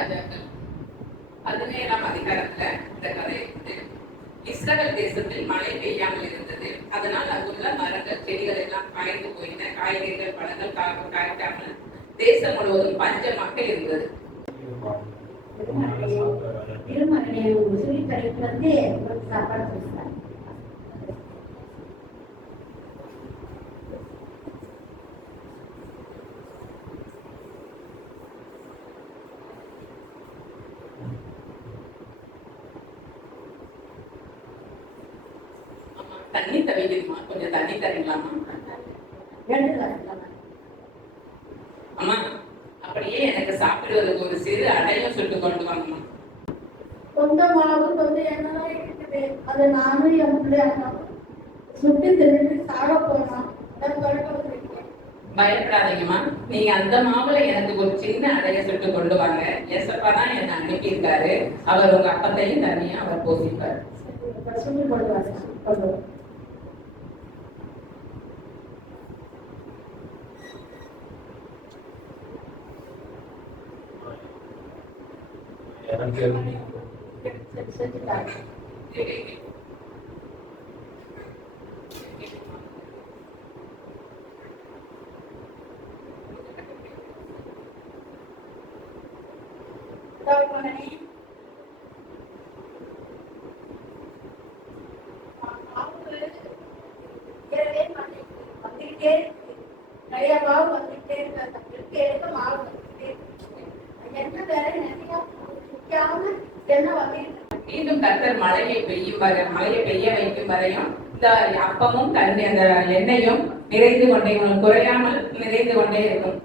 ராஜாக்கள் 17ஆம் அதிகாரத்துல இந்த கதை இருக்குது. இஸ்ரவேல் தேசத்தில் மழை பெய்யாமல் இருந்தது. அதனால் அங்குள்ள மரங்கள் செடிகள் எல்லாம் காய்ந்து போயின. காய்கறிகள் பழங்கள் காய்க்காமல் தேசம் முழுவதும் பஞ்சமாக இருந்தது. தண்ணி தவிக்குமா? கொஞ்சம் தண்ணி தரீங்களாமா? அம்மா, அப்படியே எனக்கு சாப்பிடுவதற்கு ஒரு சிறு அடையும் சுட்டு கொண்டு வாங்கம்மா. கொஞ்சம் மாவு கொஞ்சம் எண்ணெய் இருக்குது. அது நானும் என் பிள்ளைங்க சுட்டு தின்னு சாக போனோம். பயப்படாதீங்கம்மா, நீங்க அந்த மாவுல எனக்கு ஒரு சின்ன அடைய சுட்டு கொண்டு வாங்க. ஏசப்பா தான் என்னை அனுப்பியிருக்காரு. அவர் உங்க அப்பத்தையும் தண்ணியும் அவர் போசிப்பார். சுட்டு கொண்டு வாங்க. நிறைய மாவு வந்துட்டே இருக்க மாவு வந்துட்டே என்ன வேற மீண்டும் கர்த்தர் மழையை பெய்ய வைக்கும் வரையும் இந்த அப்பமும் தண்ணி அந்த எண்ணெயும் நிறைந்து கொண்டே குறையாமல் நிறைந்து கொண்டே இருக்கும்.